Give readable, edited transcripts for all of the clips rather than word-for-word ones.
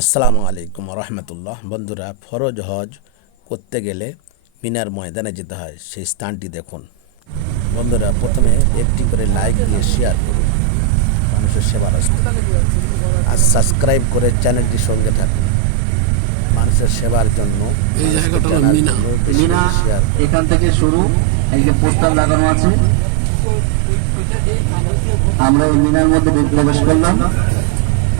আসসালামু আলাইকুম রহমতুল্লাহ। বন্ধুরা, ফরজ হজ করতে গেলে মিনার ময়দানে যেতে হয়, সেই স্থানটি দেখুন। বন্ধুরা, প্রথমে একটি করে লাইক দিয়ে শেয়ার করুন মানুষের সেবার আসতে, আর সাবস্ক্রাইব করে চ্যানেলটির সঙ্গে থাকুন মানুষের সেবার জন্য। এই জায়গাটা হলো মিনা। এখান থেকে শুরু, এই যে পোস্টার লাগানো আছে, আমরা এই মিনার মধ্যে প্রবেশ করলাম।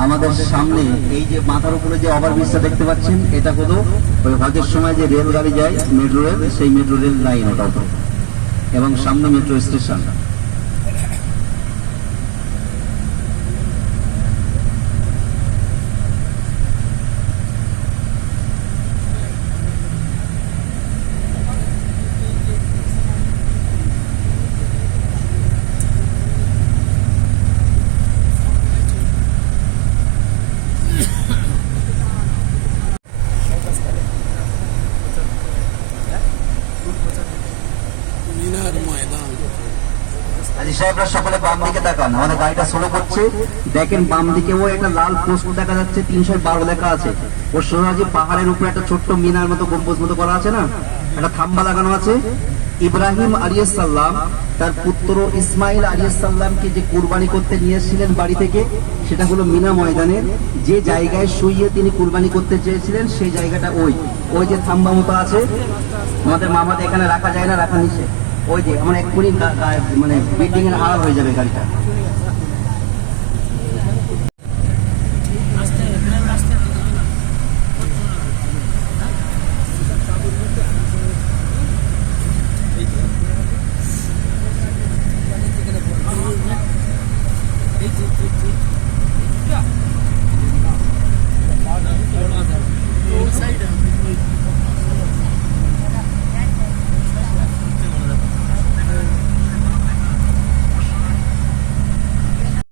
আমাদের সামনে এই যে মাথার উপরে যে ওভারব্রিজটা দেখতে পাচ্ছেন, এটা হলো ওই হজের সময় যে রেলগাড়ি যায়, মেট্রো রেল, সেই মেট্রো রেল লাইন ওটা, এবং সামনে মেট্রো স্টেশন। মিনার ময়দান। আজি সাহেবরা সকলে বাম দিকে তাকান, আমাদের গাড়িটা স্লো করছে। দেখেন বাম দিকেও একটা লাল পোস্ট দেখা যাচ্ছে, 312 লেখা আছে। ওর সোজাজি পাহাড়ের উপরে একটা ছোট্ট মিনার মতো গম্বুজ মতো করা আছে না, একটা থাম্বা লাগানো আছে। ইব্রাহিম আলাইহিস সালাম তার পুত্র ইসমাইল আলাইহিস সালামকে যে কুরবানি করতে নিয়ে এসেছিলেন বাড়ি থেকে, সেটা হলো মিনা ময়দানের যে জায়গায় শুইয়ে তিনি কুরবানি করতে চেয়েছিলেন, সেই জায়গাটা ওই যে থাম্বা মতো আছে। আমাদের মামাদের এখানে রাখা যায় না, রাখা নিষেধ। ওই যে আমরা এক্ষুনি মানে বিল্ডিং এর আড়াল হয়ে যাবে গাড়িটা।